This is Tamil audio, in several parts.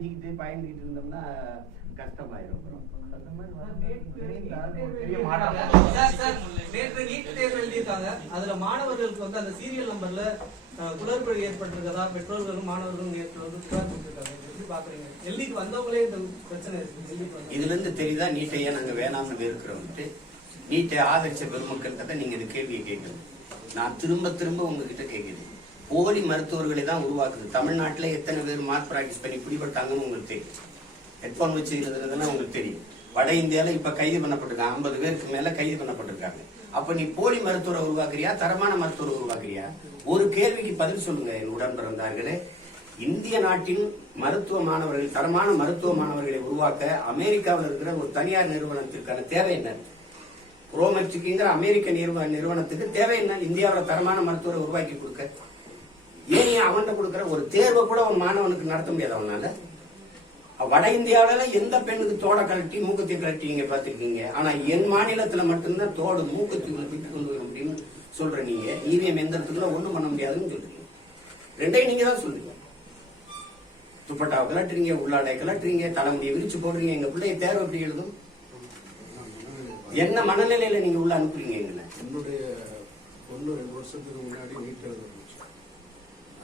பயந்துகிட்டு இருந்தோம்னா கஷ்டமாயிரும். நேற்று நீட் தேர்வு எழுதியிருக்காங்க. அதுல மாணவர்களுக்கு வந்து அந்த சீரியல் நம்பர்ல குளறுபடி ஏற்பட்டிருக்கதா பெற்றோர்களும் மாணவர்களும் நேற்று வந்து புகார் கொடுத்திருக்காங்க. எப்படி பாக்குறீங்க? எழுதிட்டு வந்தவங்களே இந்த பிரச்சனை இருக்கு. இதுல இருந்து தெரியுதா நீட்டையே நாங்க வேணாம்னு இருக்கிறோம்ட்டு. நீட்டை ஆதரிச்ச பெருமக்கள் கிட்ட நீங்க இந்த கேள்வியை கேட்கணும். நான் திரும்ப திரும்ப உங்ககிட்ட கேட்கிறேன். போலி மருத்துவர்களை தான் உருவாக்குது. தமிழ்நாட்டில் எத்தனை பேர் மார்க் பிராக்டிஸ் பண்ணி பிடிபட்டாங்கன்னு உங்களுக்கு தெரியும். ஹெட்போன் வச்சு எழுதுறதுன்னா உங்களுக்கு தெரியும். வட இந்தியாவில் இப்ப கைது பண்ணப்பட்டிருக்காங்க. 50 பேருக்கு மேல கைது பண்ணப்பட்டிருக்காங்க. அப்ப நீ போலி மருத்துவரை உருவாக்குறியா, தரமான மருத்துவரை உருவாக்குறியா? ஒரு கேள்விக்கு பதில் சொல்லுங்க என் உடன் பிறந்தார்களே. இந்திய நாட்டின் மருத்துவ மாணவர்கள், தரமான மருத்துவ மாணவர்களை உருவாக்க அமெரிக்காவில் இருக்கிற ஒரு தனியார் நிறுவனத்திற்கான தேவை என்ன? புரோமெட்ரிக்குங்கிற அமெரிக்க நிறுவனத்துக்கு தேவை என்ன? இந்தியாவில் தரமான மருத்துவரை உருவாக்கி கொடுக்க. ஏன் அவன்கிட்ட கொடுக்குற ஒரு தேர்வை கூட ஒரு மாணவனுக்கு நடத்த முடியாது அவனால. வட இந்தியாவில எந்த பெண்ணுக்கு தோட கழட்டி மூக்கத்தை கழட்டி நீங்க பாத்திருக்கீங்க. ஆனா என் மாநிலத்துல மட்டும்தான் தோடு மூக்கத்துக்குள்ள விட்டு கொண்டு வரும் அப்படின்னு சொல்ற நீங்க. இவிஎம் எந்திரத்துக்குள்ள ஒண்ணும் பண்ண முடியாதுன்னு சொல்றீங்க. ரெண்டையும் நீங்க தான் சொல்றீங்க. துப்பட்டாவை கலட்டுறீங்க, உள்ளாடை கலட்டுறீங்க, தலைமுடியை விரிச்சு போடுறீங்க. எங்க பிள்ளைய தேர்வு எப்படி எழுதும்? என்ன மனநிலையில நீங்க உள்ள அனுப்புறீங்க? எங்களை என்னுடைய 1-2 வருஷத்துக்கு முன்னாடி நீட் எழுத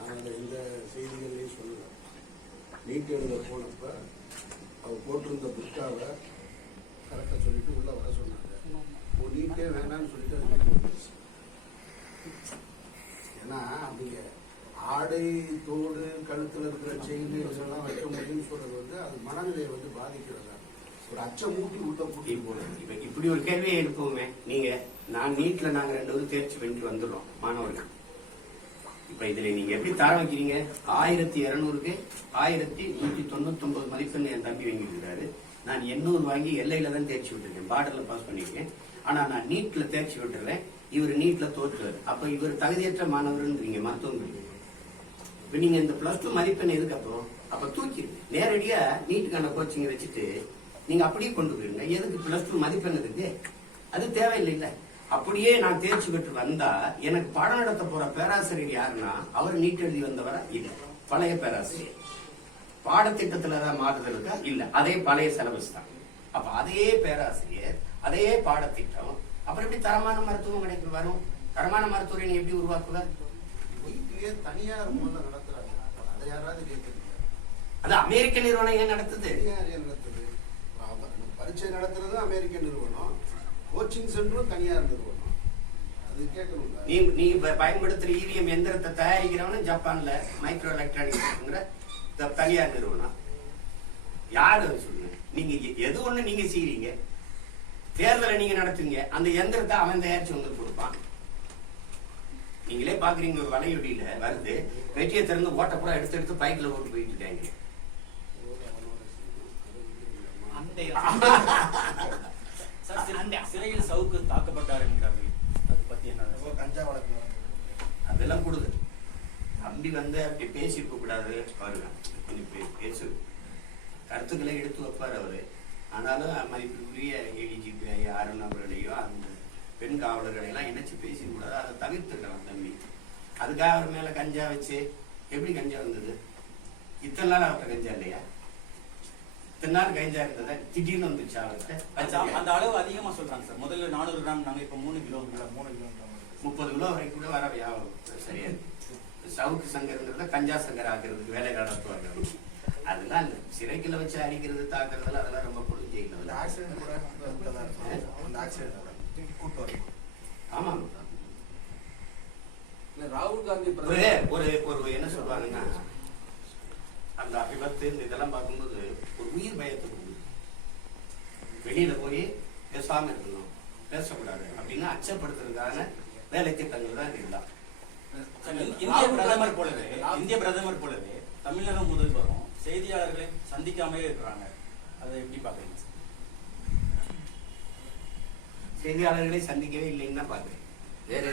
நாங்கள் இந்த செய்திகள்லையும் சொல்லல. நீட் எழுத போனப்ப அவர் போட்டிருந்த புக்காவை கரெக்டாக சொல்லிட்டு உள்ள வர சொன்னாங்க. ஒரு நீட்டே வேணான்னு சொல்லிட்டு அது ஏன்னா அப்படிங்க ஆடை தோடு கழுத்தில் இருக்கிற செயின் இதெல்லாம் வைக்க முடியும்னு சொல்றது வந்து அது மனநிலையை வந்து பாதிக்கிறதா ஒரு அச்சம் ஊட்டி விட்ட கூட்டி போனேன். இப்ப இப்படி ஒரு கேள்வியை எழுப்புவோமே நீங்க. நான் நீட்ல நாங்க 2 பேரும் தேர்ச்சி வென்று வந்துடுறோம் மாணவர்கள். இப்ப இதுல நீங்க எப்படி தர வைக்கிறீங்க? 1200க்கு 1199 மதிப்பெண் என் தம்பி வாங்கியிருக்காரு. நான் 800 வாங்கி எல்லையில தான் தேர்ச்சி விட்டுருக்கேன். பார்டர்ல பாஸ் பண்ணிருக்கேன். ஆனா நான் நீட்ல தேர்ச்சி விட்டுறேன். இவர் நீட்ல தோற்றுவார். அப்ப இவர் தகுதியற்ற மாணவர்ன்றீங்க மருத்துவம். இப்ப நீங்க இந்த +2 மதிப்பெண் எதுக்கு அப்புறம்? அப்ப தூக்கி நேரடியா நீட்டுக்கான கோச்சிங் வச்சுட்டு நீங்க அப்படியே கொண்டு போயிருங்க. எதுக்கு +2 மதிப்பெண் இருக்கு? அது தேவையில்லை. அப்படியே நான் தேர்ச்சி பெற்று வந்தா எனக்கு பாடம் நடத்த போற பேராசிரியர் யாருன்னா அவர் நீட் எழுதி வந்தவரா? இல்ல, பழைய பேராசிரியர். பாடத்திட்டத்துலதான் மாறுதல் இருக்கா? இல்ல, அதே பழைய சிலபஸ் தான். அப்ப அதே பேராசிரியர், அதே பாடத்திட்டம், அப்புறம் எப்படி தரமான மருத்துவம் கிடைக்கும் வரும்? தரமான மருத்துவரை நீ எப்படி உருவாக்குவ? தனியார் மூலம் நடத்துறாங்க. அதை யாராவது கேட்குறீங்க? அது அமெரிக்க நிறுவனம் ஏன் நடத்துது? நடத்துது பரீட்சை நடத்துறது அமெரிக்க நிறுவனம், கோச்சிங் சென்டரும் தனியார் நிறுவனம். அது கேட்கணும். நீ பயன்படுத்துற இவிஎம் எந்திரத்தை தயாரிக்கிறவனும் ஜப்பான்ல மைக்ரோ எலக்ட்ரானிக்ஸ் தனியார் நிறுவனம். யாரு சொல்லுங்க? நீங்க எது ஒண்ணு நீங்க செய்றீங்க. தேர்தலை நீங்க நடத்துங்க, அந்த எந்திரத்தை அவன் தயாரிச்சு உங்களுக்கு கொடுப்பான். நீங்களே பாக்குறீங்க, ஒரு வலையொலியில வருது, வெட்டியை திறந்து ஓட்ட கூட எடுத்து பைக்ல ஓட்டு போயிட்டு இருக்காங்க. சிறையில் சவுக்கு தாக்கப்பட்டார் என்கிறார்கள். அது பத்தி என்ன? கஞ்சா வழக்கு அதெல்லாம் கொடுது. தம்பி வந்து அப்படி பேசிருக்க கூடாது. பாருங்க, பேசு கருத்துக்களை எடுத்து வைப்பார் அவரு. ஆனாலும் மதிப்புக்குரிய ஏடிஜிபி அருண் அவர்களையும் அந்த பெண் காவலர்களை எல்லாம் இணைச்சு பேசிக்கூடாது. அதை தவிர்த்துக்கலாம் தம்பி. அதுக்காக அவர் மேல கஞ்சா வச்சு எப்படி கஞ்சா வந்தது? இத்தனை நாள் அவர்கிட்ட கஞ்சா இல்லையா? இத்தனை நாள் கஞ்சா இருந்ததா? திடீர்னு வந்துச்சு அவர்கிட்ட. அந்த அளவு அதிகமா சொல்றாங்க சார். முதல்ல 400 கிராம், நாங்க இப்ப 3 கிலோ 30 கிலோ வரைக்கும் கூட வர சரியா. சவுக்கு சங்கர்ங்கிறத கஞ்சா சங்கர் ஆக்குறதுக்கு வேலை நடத்துவாங்க. அதெல்லாம் சிறைக்குள்ள வச்சு அடிக்கிறது, தாக்குறதுல அதெல்லாம் ரொம்ப கொடுத்து ஆமா. ராகுல் காந்தி ஒரு என்ன சொல்லுவாங்கன்னா, அந்த விபத்து இதெல்லாம் பார்க்கும்போது ஒரு உயிர் பயத்தை கொடுக்குது. வெளியில போய் பேசாம இருக்கணும், பேசக்கூடாது அப்படின்னு அச்சப்படுத்துறதுக்கான வேலை திட்டங்கள் தான் இதெல்லாம். இந்திய பிரதமர் போலவே தமிழக முதல்வரும் செய்தியாளர்களை சந்திக்காமலே இருக்கிறாங்க. அதை எப்படி பாக்குறீங்க? செய்தியாளர்களை சந்திக்கவே இல்லைன்னு தான் பாக்குறேன். வேற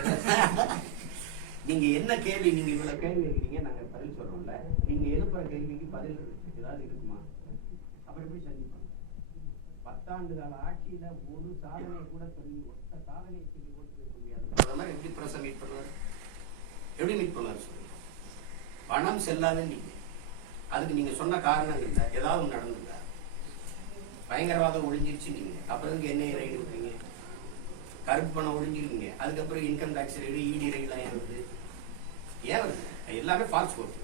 நீங்க என்ன கேள்வி? நீங்க இவ்வளவு கேள்வி இருக்கிறீங்க, நாங்க பதில் சொல்றோம்ல. நீங்க எழுப்புற கேள்விக்கு பதில் ஏதாவது இருக்குமா? அப்புறம் எப்படி சந்திப்பாங்க? 10 ஆண்டு கால ஆட்சியில ஒரு சாதனை கூட சொல்லி, ஒத்த சாதனை சொல்லி ஓட்டு முடியாது. பிரதமர் எப்படி பிரசம் மீட் பண்ணுவார்? எப்படி மீட் பண்ணுவார் சொல்லுங்க? பணம் செல்லாத நீங்க அதுக்கு நீங்க சொன்ன காரணங்கள்ல ஏதாவது ஒண்ணு நடந்துதா? பயங்கரவாதம் ஒழிஞ்சிருச்சு நீங்க, அப்புறம் என்ஐஏ ரைடு விட்டீங்க, கருப்பு பணம் ஒழிஞ்சிருக்கீங்க, அதுக்கப்புறம் இன்கம் டாக்ஸ் ரைடு, இடி ரைடுலாம் ஏன் வருது? ஏன் வருது? எல்லாமே ஃபால்ஸ் கோட்,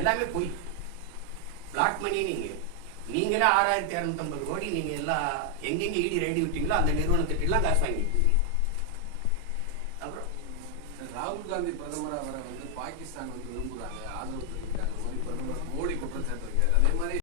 எல்லாமே பொய். பிளாக் மணி நீங்களே 6250 கோடி நீங்க எல்லாம் எங்கெங்க இடி ரைடு விட்டீங்களோ அந்த நிறுவனத்திட்ட எல்லாம் காசு வாங்கிட்டீங்க. அப்புறம் ராகுல் காந்தி பிரதமரா வர பாகிஸ்தான் விரும்புறாங்க, ஆதரவு தெரிவிக்கிறாங்க. பிரதமர் மோடி குற்றம் சாட்டிருக்காரு.